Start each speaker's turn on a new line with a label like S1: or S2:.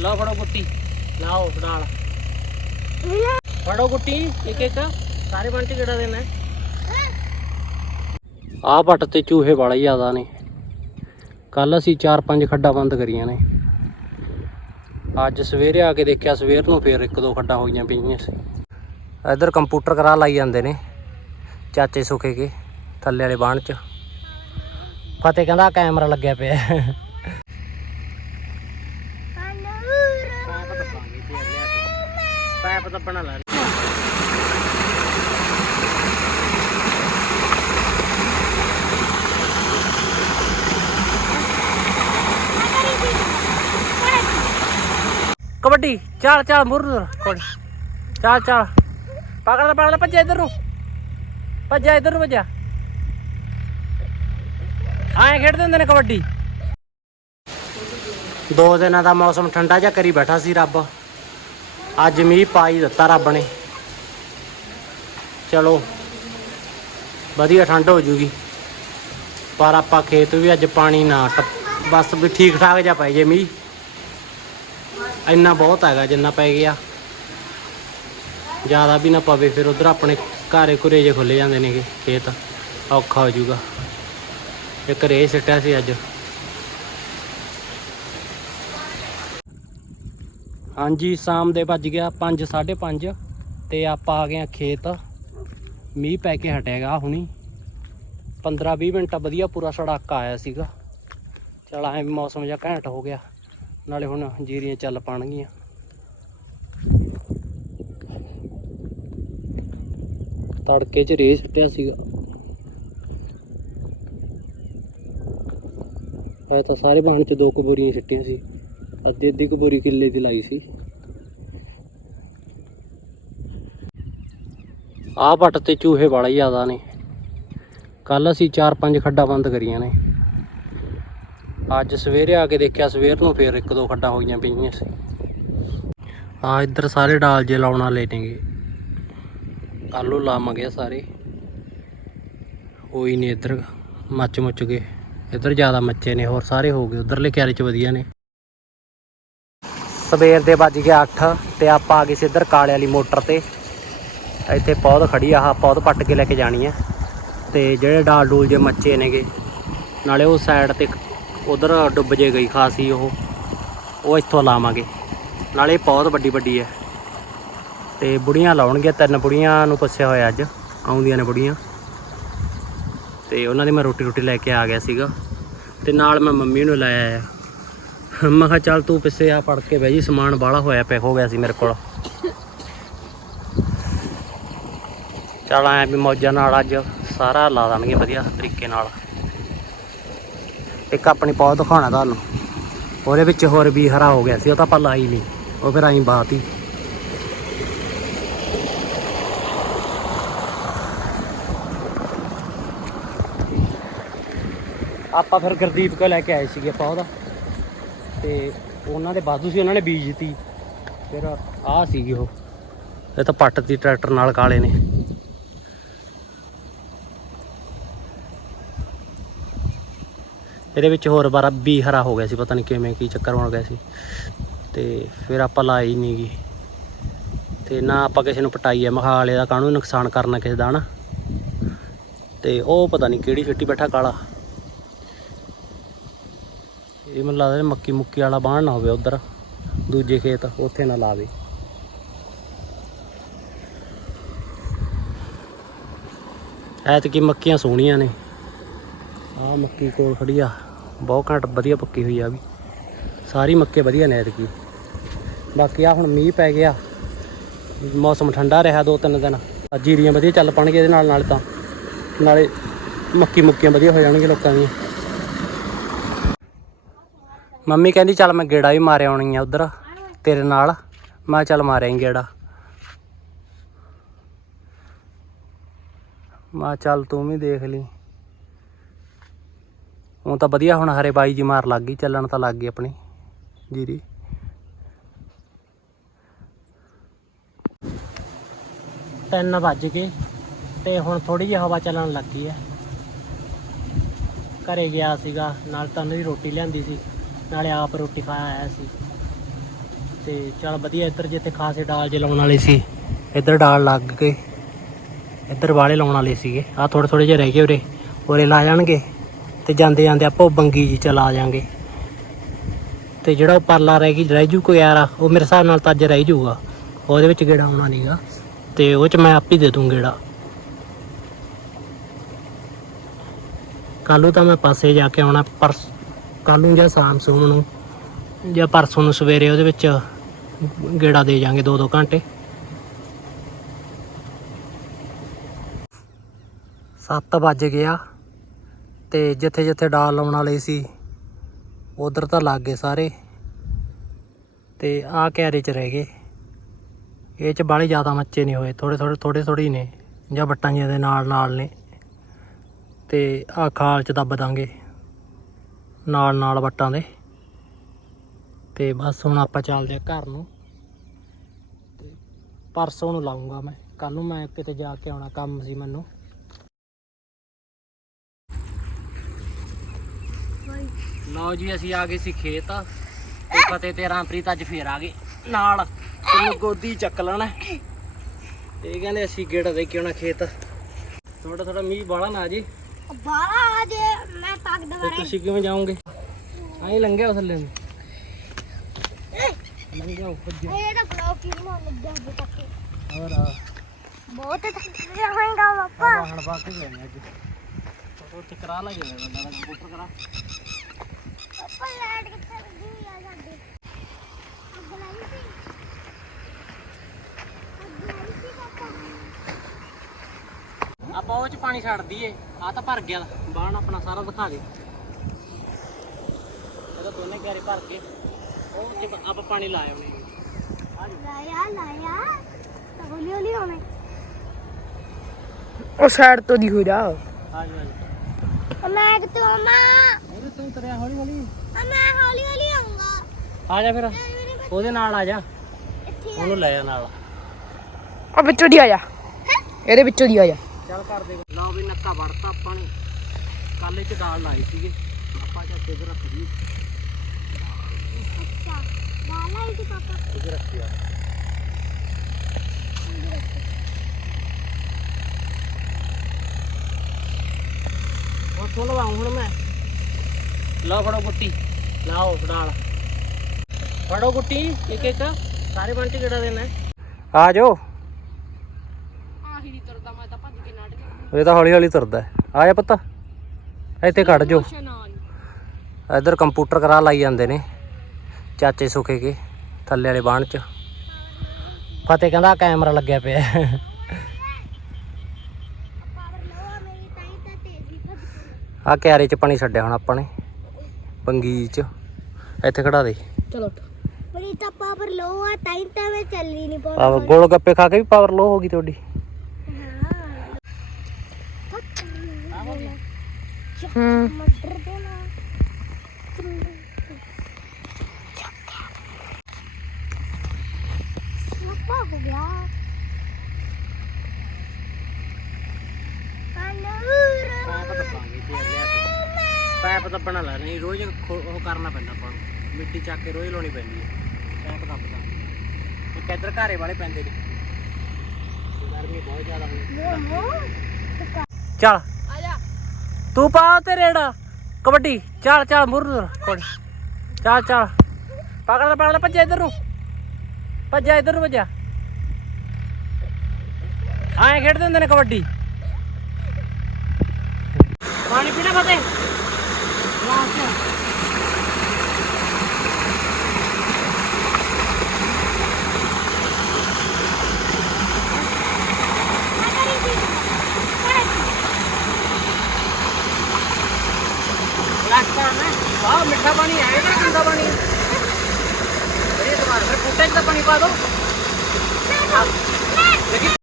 S1: ਲਓ ਫੜੋ ਗੁੱਟੀ। ਲਾਓ ਨਾਲ ਫੜੋ ਗੁੱਟੀ, ਇੱਕ ਇੱਕ। ਸਾਰੇ ਬਣ ਕਿਹੜਾ ਦੇਣਾ? ਆ ਪੱਟ ਤੇ ਚੂਹੇ ਬੜਾ ਜ਼ਿਆਦਾ ਨੇ। ਕੱਲ ਅਸੀਂ 4-5 ਖੱਡਾਂ ਬੰਦ ਕਰੀਆਂ ਨੇ। ਅੱਜ ਸਵੇਰੇ ਆ ਕੇ ਦੇਖਿਆ, ਸਵੇਰ ਨੂੰ ਫੇਰ ਇੱਕ ਦੋ ਖੱਡਾਂ ਹੋਈਆਂ ਪਈਆਂ ਸੀ। ਇਧਰ ਕੰਪਿਊਟਰ ਕਰਾ ਲਾਈ ਜਾਂਦੇ ਨੇ, ਚਾਚੇ ਸੁਖੇ ਕੇ, ਥੱਲੇ ਵਾਲੇ ਬਾਣ ਚ। ਫਤਿਹ ਕਹਿੰਦਾ ਕੈਮਰਾ ਲੱਗਿਆ ਪਿਆ ਹੈ। ਪੈਪ ਦੱਬਾਂਗੇ ਫੇਰ ਲਿਆ ਕੇ ਪੈਪ ਦੱਬਣਾ ਕਬੱਡੀ, ਚੱਲ, ਚਾਲ, ਮੁਰ ਕੋਲ ਚਾਲ, ਚੱਲ। ਪਕੜ ਲੈ ਪਕੜ ਲੈ, ਭੱਜਿਆ ਇੱਧਰ ਨੂੰ। ਭੱਜਿਆ ਇੱਧਰ ਨੂੰ, ਭੱਜਿਆ। ਆਏ ਖੇਡਦੇ ਹੁੰਦੇ ਨੇ ਕਬੱਡੀ। ਦੋ ਦਿਨਾਂ ਦਾ ਮੌਸਮ ਠੰਡਾ ਜਿਹਾ ਕਰੀ ਬੈਠਾ ਸੀ ਰੱਬ। ਅੱਜ ਮੀਂਹ ਪਾਈ ਦਿੱਤਾ ਰੱਬ ਨੇ। ਚਲੋ, ਵਧੀਆ ਠੰਡ ਹੋ ਜੂਗੀ। ਪਰ ਆਪਾਂ ਖੇਤ ਵੀ ਅੱਜ ਪਾਣੀ ਨਾ ਟੱਪ- ਬਸ ਵੀ ਠੀਕ ਠਾਕ ਜਿਹਾ ਪੈ ਜੇ ਮੀਂਹ। ਇੰਨਾ ਬਹੁਤ ਹੈਗਾ ਜਿੰਨਾ ਪੈ ਗਿਆ। ਜ਼ਿਆਦਾ ਵੀ ਨਾ ਪਵੇ, ਫਿਰ ਉਧਰ ਆਪਣੇ ਘਾਰੇ ਘੁਰੇ ਜੇ ਖੁੱਲੇ ਜਾਂਦੇ ਨੇਗੇ ਖੇਤ। ਔਖਾ ਹੋ ਜਾਊਗਾ ਇੱਕ ਰੇ ਸਿੱਟਿਆ ਸੀ ਅੱਜ। ਹਾਂਜੀ, ਸ਼ਾਮ ਦੇ ਵੱਜ ਗਿਆ 5 5:30 ਤੇ ਆਪਾਂ ਆ ਗਏ ਆ ਖੇਤ। ਮੀਂਹ ਪੈ ਕੇ ਹਟੇਗਾ ਹੁਣੀ। 15 20 ਮਿੰਟ ਵਧੀਆ ਪੂਰਾ ਸੜਾਕਾ ਆਇਆ ਸੀਗਾ। ਚਲ ਐ ਮੌਸਮ ਜਿਹਾ ਘੈਂਟ ਹੋ ਗਿਆ, ਨਾਲੇ ਹੁਣ ਜੀਰੀਆਂ ਚੱਲ ਪਾਣਗੀਆਂ। ਤੜਕੇ 'ਚ ਰੇਹ ਸੁੱਟਿਆ ਸੀਗਾ। ਐ ਤਾਂ ਸਾਰੇ ਬਾਣ 'ਚ ਦੋ ਕੁ ਬੋਰੀਆਂ ਸਿੱਟੀਆਂ ਸੀ। ਅੱਧੀ ਅੱਧੀ ਕੁ ਕਿੱਲੇ ਦੀ ਲਾਈ ਸੀ। ਆਹ ਪੱਟ ਤੇ ਚੂਹੇ ਬੜਾ ਜ਼ਿਆਦਾ ਨੇ। ਕੱਲ ਅਸੀਂ 4-5 ਖੱਡਾਂ ਬੰਦ ਕਰੀਆਂ ਨੇ। ਅੱਜ ਸਵੇਰੇ ਆ ਕੇ ਦੇਖਿਆ, ਸਵੇਰ ਨੂੰ ਫੇਰ ਇੱਕ ਦੋ ਖੱਡਾਂ ਹੋਈਆਂ ਪਈਆਂ ਸੀ। ਆ ਇੱਧਰ ਸਾਰੇ ਡਾਲ ਜੇ ਲਾਉਣ ਵਾਲੇ ਨੇਗੇ ਕੱਲ ਨੂੰ ਲਾਵਾਂਗੇ ਸਾਰੇ। ਹੋਈ ਨੇ ਇੱਧਰ ਮੱਚ ਮੁੱਚ ਗਏ। ਇੱਧਰ ਜ਼ਿਆਦਾ ਮੱਚੇ ਨੇ, ਹੋਰ ਸਾਰੇ ਹੋ ਗਏ। ਉਧਰਲੇ ਕਿਆਰੇ ਚ ਵਧੀਆ ਨੇ। ਸਵੇਰ ਦੇ ਵੱਜ ਗਏ 8 ਤੇ ਆਪਾਂ ਆ ਗਏ ਸੀ ਇੱਧਰ ਕਾਲੇ ਵਾਲੀ ਮੋਟਰ ਤੇ। ਇੱਥੇ ਪੌਦ ਖੜੀ ਆ, ਆਹ ਪੌਦ ਪੱਟ ਕੇ ਲੈ ਕੇ ਜਾਣੀ ਆ। ਤੇ ਜਿਹੜੇ ਡਾਲ ਡੂਲ ਜੇ ਮੱਚੇ ਨੇਗੇ, ਨਾਲੇ ਉਹ ਸਾਈਡ ਤੇ ਉਧਰ ਡੁੱਬ ਜੇ ਗਈ ਖਾਸੀ ਉਹ ਉਹ ਇੱਥੋਂ ਲਾਵਾਂਗੇ। ਨਾਲੇ ਇਹ ਪੌਦ ਵੱਡੀ ਵੱਡੀ ਹੈ ਤੇ ਬੁੜੀਆਂ ਲਾਉਣਗੀਆਂ, ਤਿੰਨ ਬੁੜੀਆਂ ਨੂੰ ਪੁੱਛਿਆ ਹੋਇਆ ਅੱਜ, ਆਉਂਦੀਆਂ ਨੇ ਬੁੜੀਆਂ। ਤੇ ਉਹਨਾਂ ਦੀ ਮੈਂ ਰੋਟੀ ਰੋਟੀ ਲੈ ਕੇ ਆ ਗਿਆ ਸੀਗਾ। ਤੇ ਨਾਲ ਮੈਂ ਮੰਮੀ ਨੂੰ ਲੈ ਆਇਆ। ਮੈਂ ਕਿਹਾ ਚੱਲ ਤੂੰ ਪਿੱਛੇ ਆ ਪੜ ਕੇ ਬਹਿ ਜੀ, ਸਮਾਨ ਬਾਹਲਾ ਹੋਇਆ ਪਿਆ, ਹੋ ਗਿਆ ਸੀ ਮੇਰੇ ਕੋਲ। ਚੱਲ ਆਇਆ ਵੀ ਮੌਜਾਂ ਨਾਲ ਅੱਜ ਸਾਰਾ ਲਾ ਦੇਣਗੇ ਵਧੀਆ ਤਰੀਕੇ ਨਾਲ। ਇੱਕ ਆਪਣੀ ਪੌਦ ਦਿਖਾਉਣਾ ਤੁਹਾਨੂੰ। ਉਹਦੇ ਵਿੱਚ ਹੋਰ ਵੀ ਹਰਾ ਹੋ ਗਿਆ ਸੀ, ਉਹ ਤਾਂ ਆਪਾਂ ਲਾਈ ਨਹੀਂ। ਉਹ ਫਿਰ ਆਈ ਬਾਤ ਹੀ। ਆਪਾਂ ਫਿਰ ਗੁਰਦੀਪ ਕੋ ਲੈ ਕੇ ਆਏ ਸੀਗੇ ਪੌਦਾ ਤੇ ਉਹਨਾਂ ਦੇ ਬਾਦੂ ਸੀ, ਉਹਨਾਂ ਨੇ ਬੀਜ ਦਿੱਤੀ। ਫਿਰ ਆਹ ਸੀਗੀ ਉਹ। ਇਹ ਤਾਂ ਪੱਟ ਦੀ ਟਰੈਕਟਰ ਨਾਲ ਕਾਲੇ ਨੇ। ਇਹਦੇ ਵਿੱਚ ਹੋਰ ਬਾਰਾ ਵੀ ਹਰਾ ਹੋ ਗਿਆ ਸੀ, ਪਤਾ ਨਹੀਂ ਕਿਵੇਂ ਕੀ ਚੱਕਰ ਬਣ ਗਿਆ ਸੀ। ਤੇ ਫਿਰ ਆਪਾਂ ਲਾਈ ਨਹੀਂ ਗੀ। ਤੇ ਨਾ ਆਪਾਂ ਕਿਸੇ ਨੂੰ ਪਟਾਈ ਹੈ ਮਖਾਲੇ ਦਾ ਕਾਹਨੂੰ ਨੁਕਸਾਨ ਕਰਨਾ ਕਿਸੇ ਦਾ, ਹਨਾ? ਤੇ ਉਹ ਪਤਾ ਨਹੀਂ ਕਿਹੜੀ ਛਿੱਟੀ ਬੈਠਾ ਕਾਲਾ। ਇਹ ਮੈਨੂੰ ਲੱਗਦਾ ਮੱਕੀ ਮੁੱਕੀ ਵਾਲਾ ਬਾਣ ਨਾ ਹੋਵੇ ਉਧਰ, ਦੂਜੇ ਖੇਤ, ਉੱਥੇ ਨਾ ਲਾਵੇ। ਐਤਕੀ ਮੱਕੀਆਂ ਸੋਹਣੀਆਂ ਨੇ। ਆ ਮੱਕੀ ਕੋਲ ਖੜੀ ਆ, ਬਹੁਤ ਘੱਟ ਵਧੀਆ ਪੱਕੀ ਹੋਈ ਆ ਵੀ। ਸਾਰੀ ਮੱਕੇ ਵਧੀਆ ਨੇ ਐਤਕੀ। ਬਾਕੀ ਆ ਹੁਣ ਮੀਂਹ ਪੈ ਗਿਆ, ਮੌਸਮ ਠੰਡਾ ਰਿਹਾ ਦੋ ਤਿੰਨ ਦਿਨ। ਜੀਰੀਆਂ ਵਧੀਆ ਚੱਲ ਪਣਗੇ ਇਹਦੇ ਨਾਲ ਨਾਲ ਤਾਂ। ਨਾਲੇ ਮੱਕੀ ਮੁੱਕੀਆਂ ਵਧੀਆ ਹੋ ਜਾਣਗੀਆਂ ਲੋਕਾਂ ਦੀਆਂ। ਮੰਮੀ ਕਹਿੰਦੀ, ਚੱਲ ਮੈਂ ਗੇੜਾ ਵੀ ਮਾਰਿਆ ਆਉਣੀ ਆ ਉਧਰ, ਤੇਰੇ ਨਾਲ। ਮੈਂ ਕਿਹਾ, ਚੱਲ ਮਾਰਿਆ ਗੇੜਾ। ਮੈਂ ਚੱਲ ਤੂੰ ਵੀ ਦੇਖ ਲਈ। ਹੁਣ ਤਾਂ ਵਧੀਆ, ਹੁਣ ਹਰੇ ਬਾਈ ਜੀ ਮਾਰ ਲੱਗ ਗਈ, ਚੱਲਣ ਤਾਂ ਲੱਗ ਗਈ ਆਪਣੀ, ਜੀਰੀ। ਤਿੰਨ ਵੱਜ ਗਏ, ਤੇ ਹੁਣ ਥੋੜੀ ਜਿਹੀ ਹਵਾ ਚੱਲਣ ਲੱਗ ਗਈ ਹੈ। ਘਰੇ ਗਿਆ ਸੀਗਾ, ਨਾਲ ਤਾਂ ਉਹਨਾਂ ਰੋਟੀ ਲਿਆਂਦੀ ਸੀ। ਨਾਲੇ ਆਪ ਰੋਟੀ ਖਾ ਆਇਆ ਸੀ। ਤੇ ਚਲ ਵਧੀਆ ਇੱਧਰ ਜਿੱਥੇ ਖਾਸੇ ਡਾਲ ਜੇ ਲਾਉਣ ਵਾਲੇ ਸੀ, ਇੱਧਰ ਡਾਲ ਲੱਗ ਗਏ। ਇੱਧਰ ਵਾਲੇ ਲਾਉਣ ਵਾਲੇ ਸੀਗੇ। ਆ ਥੋੜੇ ਥੋੜੇ ਜਿਹੇ ਰਹਿ ਗਏ ਉਰੇ। ਉਰੇ ਲਾ ਜਾਣਗੇ ਤੇ ਜਾਂਦੇ ਜਾਂਦੇ ਆਪਾਂ ਉਹ ਬੰਗੀ ਜੀ ਚਲਾ ਲਾ ਜਾਾਂਗੇ ਤੇ ਜਿਹੜਾ ਉਹ ਪਰਲਾ ਰਹਿ ਗਈ, ਰਹਿ ਜੂ ਕੋਈ ਯਾਰ ਉਹ ਮੇਰੇ ਹਿਸਾਬ ਨਾਲ ਤਾਂ ਅੱਜ ਰਹਿ ਜੂਗਾ। ਉਹਦੇ ਵਿੱਚ ਗੇੜਾ ਆਉਣਾ ਨਹੀਂਗਾ ਤੇ ਉਹ ਚ ਮੈਂ ਆਪ ਹੀ ਦੇ ਦੂੰ ਗੇੜਾ। ਕੱਲ੍ਹ ਤਾਂ ਮੈਂ ਪਾਸੇ ਜਾ ਕੇ ਆਉਣਾ, ਪਰਸ ਕੱਲ੍ਹ ਨੂੰ ਜਾਂ ਸ਼ਾਮ ਸੂਮ ਨੂੰ ਜਾਂ ਪਰਸੋਂ ਨੂੰ ਸਵੇਰੇ ਉਹਦੇ ਵਿੱਚ ਗੇੜਾ ਦੇ ਜਾਾਂਗੇ 2-2 ਘੰਟੇ। ਸੱਤ ਵੱਜ ਗਿਆ ਤੇ ਜਿੱਥੇ ਜਿੱਥੇ ਡਾਲ ਲਾਉਣ ਵਾਲੇ ਸੀ, ਉਧਰ ਤਾਂ ਲੱਗ ਗਏ ਸਾਰੇ। ਤੇ ਆਹ ਕਿਆਰੇ ਚ ਰਹਿ ਗਏ। ਇਹ ਚ ਬਾਹਲੇ ਜ਼ਿਆਦਾ ਮੱਚੇ ਨਹੀਂ ਹੋਏ ਥੋੜੇ ਥੋੜੇ ਥੋੜੇ ਥੋੜੇ ਹੀ ਨੇ ਜਾਂ ਵੱਟਾਂ ਜਿਹੀਆਂ ਦੇ ਨਾਲ ਨਾਲ ਨੇ। ਤੇ ਆਹ ਖਾਲ ਚ ਦੱਬ ਦਾਂਗੇ। ਨਾਲ ਨਾਲ ਵੱਟਾਂ ਦੇ। ਤੇ ਬਸ ਹੁਣ ਆਪਾਂ ਚੱਲਦੇ ਆ ਘਰ ਨੂੰ। ਤੇ ਪਰਸੋਂ ਨੂੰ ਲਾਉਂਗਾ ਮੈਂ। ਕੱਲ ਨੂੰ ਮੈਂ ਕਿਤੇ ਜਾ ਕੇ ਆਉਣਾ ਕੰਮ ਸੀ ਮੈਨੂੰ। ਲਓ ਜੀ, ਅਸੀਂ ਆ ਗਏ ਸੀ ਖੇਤ। ਤੇ ਫਤਿਹ ਤੇ ਰਾਮਪ੍ਰੀਤ ਅੱਜ ਫੇਰ ਆ ਗਏ ਨਾਲ। ਤੈਨੂੰ ਗੋਦੀ ਚੱਕ ਲੈਣਾ। ਇਹ ਕਹਿੰਦੇ ਅਸੀਂ ਗੇੜਾ ਦੇ ਕੇ ਆਉਣਾ ਖੇਤ। ਥੋੜਾ ਥੋੜਾ ਮੀਂਹ ਬਾਲਾ ਨਾ ਜੀ।
S2: ਬਾਰਾ ਆ ਜੇ ਮੈਂ ਪੱਗ
S1: ਤੇ
S2: ਦਵਾਰੇ
S1: ਤੁਸੀਂ ਕਿਵੇਂ ਜਾਓਗੇ? ਆਈ ਲੰਘਿਆ ਥੱਲੇ ਨੂੰ। ਲੰਘਿਆ ਉੱਪਰ
S2: ਇਹ ਤਾਂ ਬਲੌਕ ਹੀ ਬਣਾਉਣ ਲੱਗਿਆ ਹਜੇ ਤੱਕ।
S1: ਹੋਰ ਆ।
S2: ਬਹੁਤ ਥੱਕਿਆ ਹੋਏਗਾ ਪਾਪਾ।
S1: ਵਾਹਣ ਪਾ ਕੇ ਗਏ ਅੱਜ। ਉਹ ਤੇ ਕਰਾ ਲਾ ਗਿਆ ਬੰਦਾ ਦਾ ਕੰਪਿਊਟਰ ਕਰਾ।
S2: ਪਾਪਾ ਲਾਈਟ ਕਿੱਥੇ ਲੱਗੀ ਹੋਈ ਆ ਸਾਡੀ? ਅੱਗ ਲਾਈ ਸੀ? ਅੱਗ ਲਾਈ ਸੀ ਪਾਪਾ।
S1: ਆਪਾਂ ਉਹ ਚ ਪਾਣੀ ਛੱਡ ਦਈਏ। ਆ ਤਾਂ ਭਰ ਗਿਆ। ਬਾਣ ਆਪਣਾ ਸਾਰਾ ਦਿਖਾ ਦੇ। ਇਹਦਾ ਦੋਨੇ ਗਾਰੇ ਭਰ ਕੇ ਉਹ ਚ ਆਪਾਂ ਪਾਣੀ ਲਾਇਆ ਉਹਨੇ
S2: ਲਾਇਆ ਲਾਇਆ। ਹੌਲੀ ਹੌਲੀ ਹੋਣੇ
S3: ਉਹ ਸਾਈਡ ਤੋਂ ਦੀ ਹੋ ਜਾ
S1: ਆ ਜਾ ਆ ਜਾ
S2: ਮੈਂ ਕਿਤੇ ਮਮਾ
S1: ਉਹਦੇ ਤੋਂ ਤਰਿਆ ਹੌਲੀ ਹੌਲੀ।
S2: ਮੈਂ ਹੌਲੀ ਹੌਲੀ ਆਉਂਗਾ।
S1: ਆ ਜਾ ਫਿਰ। ਉਹਦੇ ਨਾਲ ਆ ਜਾ। ਉਹਨੂੰ ਲੈ ਜਾ ਨਾਲ।
S3: ਉਹ ਵਿੱਚੋਂ ਦੀ ਆ ਜਾ। ਇਹਦੇ ਵਿੱਚੋਂ ਦੀ ਆ ਜਾ।
S1: ਚੱਲ ਕਰ ਦੇ ਲਓ ਵੀ ਨੱਕਾ ਵੜਤਾ ਆਪਾਂ ਨੇ। ਕੱਲ ਚ ਦਾਲ ਲਾਈ ਸੀਗੇ। ਆਪਾਂ ਚੱਕੇ ਤੇ ਰੱਖ ਦੀ
S2: ਅੱਛਾ ਲਾਲਾ ਹੀ ਸੀ ਪਾਪਾ।
S1: ਇਹ ਰੱਖਿਆ। ਉਹ ਤੋਂ ਲਵਾਉਂ ਹੁਣ ਮੈਂ। ਲਓ ਫੜੋ ਗੁੱਟੀ। ਲਾਓ ਫੜਾਲ ਫੜੋ ਗੁੱਟੀ ਇੱਕ ਇੱਕ ਸਾਰੇ ਬੰਚ ਕਿਹੜਾ ਦੇਣਾ? ਆ ਜਾਓ
S3: ਆਹੀ ਨਹੀਂ ਤੁਰਦਾ ਮੈਂ ਤਾਂ ਭੱਜ ਕੇ ਨਾਟਕ
S1: ਇਹ ਤਾਂ ਹੌਲੀ ਹੌਲੀ ਤੁਰਦਾ। ਆ ਜਾ ਪੁੱਤ। ਇੱਥੇ ਖੜ ਜਾਓ।
S3: ਨਾਲ
S1: ਇੱਧਰ ਕੰਪਿਊਟਰ ਕਰਾ ਲਾਈ ਜਾਂਦੇ ਨੇ ਚਾਚੇ ਸੁਖੇ ਕੇ ਥੱਲੇ ਵਾਲੇ ਬਾਣ ਚ। ਫਤਿਹ ਕਹਿੰਦਾ ਕੈਮਰਾ ਲੱਗਿਆ ਪਿਆ ਆਹ ਕਿਆਰੇ ਚ ਪਾਣੀ ਛੱਡਿਆ ਹੁਣ ਆਪਾਂ ਨੇ ਪੰਗੀ ਚ। ਇੱਥੇ ਖੜਾ ਦੇ।
S3: ਚਲੋ
S2: ਤਾਂ ਪਾਵਰ ਲੋ ਆ ਤਾਂ ਤਾਂ ਮੈਂ ਚੱਲੀ ਨਹੀਂ ਪਾਉਂਦਾ।
S1: ਪਾਵਰ ਗੋਲ ਗੱਪੇ ਖਾ ਕੇ ਵੀ ਪਾਵਰ ਲੋ ਹੋ ਗਈ ਤੁਹਾਡੀ।
S3: ਹੂੰ।
S2: ਮਟਰ ਦੇ ਨਾ ਲੱਪਾ ਹੋ ਗਿਆ
S1: ਪੈਪ ਪੈਪ ਦੱਬਣਾ ਲਾ ਨਹੀਂ ਰੋਜ਼ ਉਹ ਕਰਨਾ ਪੈਂਦਾ ਆਪਾਂ ਨੂੰ। ਮਿੱਟੀ ਚੱਕ ਕੇ ਰੋਜ਼ ਲਾਉਣੀ ਪੈਂਦੀ ਹੈ। ਪੈਪ ਦੱਬਦਾ। ਇੱਕ ਇੱਧਰ ਘਾਰੇ ਵਾਲੇ ਪੈਂਦੇ ਨੇ। ਗਰਮੀ ਬਹੁਤ ਜ਼ਿਆਦਾ ਹੋਈ ਚੱਲ। ਤੂੰ ਪਾ ਤੇ ਰੇੜਾ। ਕਬੱਡੀ, ਚੱਲ ਚੱਲ, ਮੁਰ ਕੋਲ ਚੱਲ ਚੱਲ। ਪਕੜ ਲੈ ਪਕੜ ਲੈ, ਭੱਜਿਆ ਇੱਧਰ ਨੂੰ। ਭੱਜਿਆ, ਇੱਧਰ ਨੂੰ ਭੱਜਿਆ। ਐਂ ਖੇਡਦੇ ਹੁੰਦੇ ਨੇ ਕਬੱਡੀ। ਪਾਣੀ ਪੀਣਾ ਫਤੇ ਰਿਲੈਕਸ ¡Vamos! ¡Vamos!